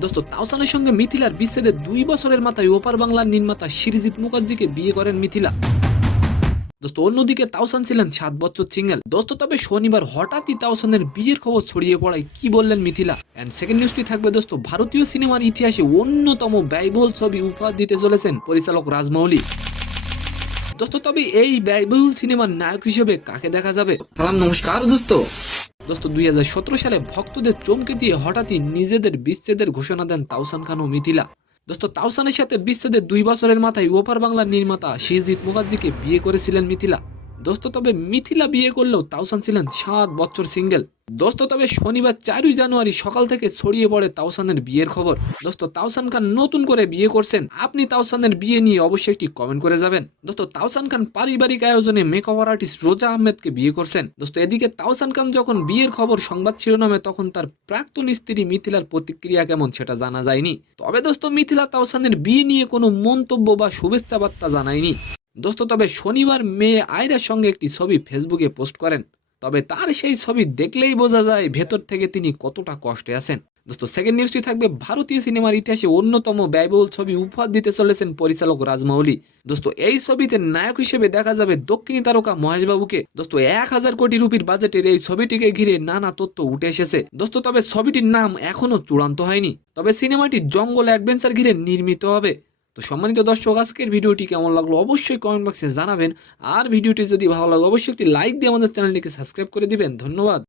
দোস্ত তাওসানের সঙ্গে মিথিলার বিচ্ছেদের 2 বছরের মাথায় ওপার বাংলার নির্মাতা সৃজিত মুখার্জিকে বিয়ে করেন মিথিলা। দোস্ত অন্যদিকে তাওসান ছিলেন 7 বছর সিঙ্গেল। দোস্ত তবে শনিবার হঠাৎই তাওসানের বিয়ের খবর ছড়িয়ে পড়ায় কি বললেন মিথিলা। এন্ড সেকেন্ড নিউজটি থাকবে দোস্ত, ভারতীয় সিনেমার ইতিহাসে অন্যতম ব্যয়বহুল ছবি উপহার দিতে চলেছেন পরিচালক রাজমৌলি। দোস্ত তবে এই ব্যয়বহুল সিনেমার নায়ক হিসেবে কাকে দেখা যাবে? সালাম নমস্কার দোস্ত। দোস্ত 2017 সালে ভক্তদের চমকে দিয়ে হঠাৎই নিজেদের বিচ্ছেদের ঘোষণা দেন তাওসান খান ও মিথিলা। দোস্ত তাওসানের সাথে বিচ্ছেদের 2 বছরের মাথায় ওপার বাংলার নির্মাতা সৃজিত মুখার্জিকে বিয়ে করেছিলেন মিথিলা। দোস্ত তবে মিথিলা বিয়ে করলেও তাওসান ছিলেন 7 বছর সিঙ্গেল। দোস্ত তবে শনিবার 4 জানুয়ারি সকাল থেকে ছড়িয়ে পড়ে তাওসানের বিয়ের খবর। দোস্ত তাওসান খান নতুন করে বিয়ে করছেন। আপনি তাওসানের বিয়ে নিয়ে অবশ্যই একটি কমেন্ট করে যাবেন। দোস্ত তাওসান খান পারিবারিক আয়োজনে মেকওভার আর্টিস্ট রোজা আহমেদকে বিয়ে করছেন। দোস্ত এদিকে তাওসান খান যখন বিয়ের খবর সংবাদ শিরোনামে, তখন তার প্রাক্তন স্ত্রী মিথিলার প্রতিক্রিয়া কেমন সেটা জানা যায়নি। তবে দোস্ত মিথিলা তাওসানের বিয়ে নিয়ে কোনো মন্তব্য বা শুভেচ্ছা বার্তা জানায়নি। দোস্ত তবে শনিবার মেয়ে আয়রার সঙ্গে একটি ছবি ফেসবুকে পোস্ট করেন। তবে তার সেই ছবি দেখলেই বোঝা যায় ভেতর থেকে তিনি কতটা কষ্টে আছেন। দোস্ত সেকেন্ড নিউজটি থাকবে, ভারতীয় সিনেমার ইতিহাসে অন্যতম ব্যয়বহুল ছবি উপহার দিতে চলেছেন পরিচালক রাজমৌলি। দোস্ত এই ছবিতে নায়ক হিসেবে দেখা যাবে দক্ষিণী তারকা মহেশ বাবুকে। দোস্ত 1000 কোটি রুপির বাজেটের এই ছবিটিকে ঘিরে নানা তথ্য উঠে এসেছে। দোস্ত তবে ছবিটির নাম এখনো চূড়ান্ত হয়নি। তবে সিনেমাটি জঙ্গল অ্যাডভেঞ্চার ঘিরে নির্মিত হবে। তো সম্মানিত দর্শক, আজকের ভিডিওটি কেমন লাগলো অবশ্যই কমেন্ট বক্সে জানাবেন। আর ভিডিওটি যদি ভালো লাগে অবশ্যই একটি লাইক দিয়ে আমাদের চ্যানেলটিকে সাবস্ক্রাইব করে দিবেন। ধন্যবাদ।